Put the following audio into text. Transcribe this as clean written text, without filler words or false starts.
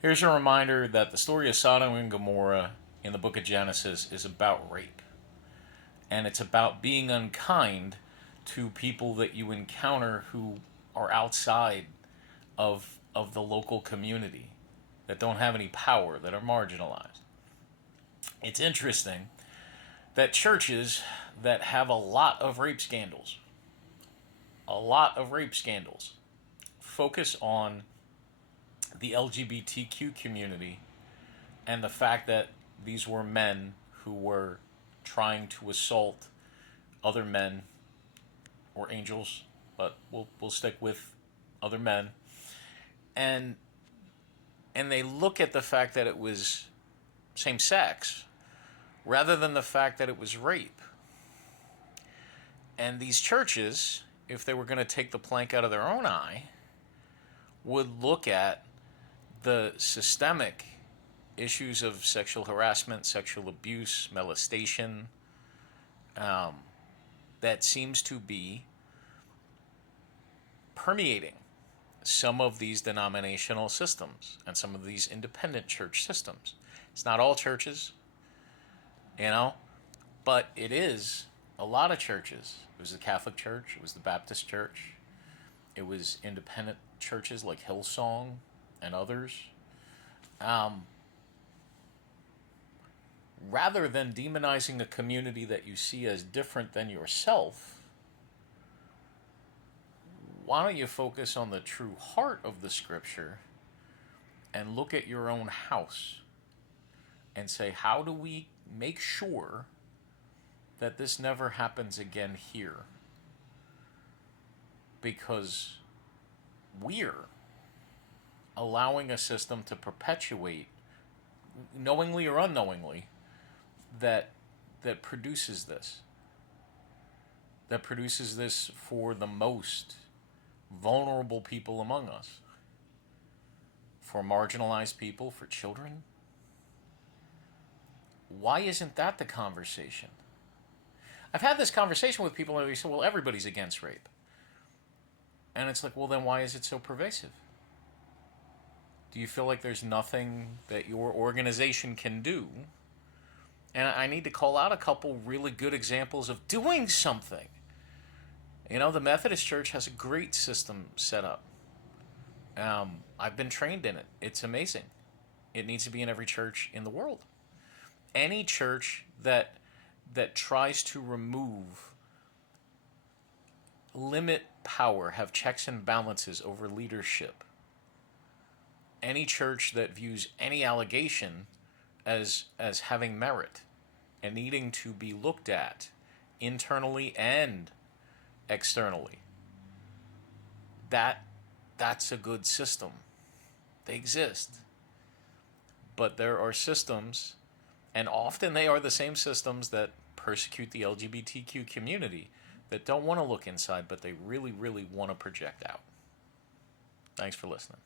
Here's a reminder that the story of Sodom and Gomorrah in the book of Genesis is about rape. And it's about being unkind to people that you encounter who are outside of the local community, that don't have any power, that are marginalized. It's interesting that churches that have a lot of rape scandals, focus on the LGBTQ community and the fact that these were men who were trying to assault other men or angels, but we'll stick with other men. And they look at the fact that it was same sex rather than the fact that it was rape. And these churches, if they were going to take the plank out of their own eye, would look at the systemic issues of sexual harassment, sexual abuse, molestation, that seems to be permeating some of these denominational systems and some of these independent church systems. It's not all churches, you know, but it is a lot of churches. It was the Catholic Church, it was the Baptist Church, it was independent churches like Hillsong and others. Um, Rather than demonizing a community that you see as different than yourself, why don't you focus on the true heart of the scripture and look at your own house and say, how do we make sure that this never happens again here? Because we're allowing a system to perpetuate, knowingly or unknowingly, that produces this. That produces this for the most vulnerable people among us, for marginalized people, for children. Why isn't that the conversation? I've had this conversation with people and they say, well, everybody's against rape. And it's like, well, then why is it so pervasive? Do you feel like there's nothing that your organization can do? And I need to call out a couple really good examples of doing something. You know, the Methodist Church has a great system set up. I've been trained in it. It's amazing. It needs to be in every church in the world. Any church that tries to limit power, have checks and balances over leadership. Any church that views any allegation as having merit and needing to be looked at internally and externally. That's a good system. They exist. But there are systems, and often they are the same systems that persecute the LGBTQ community, that don't want to look inside, but they really, really want to project out. Thanks for listening.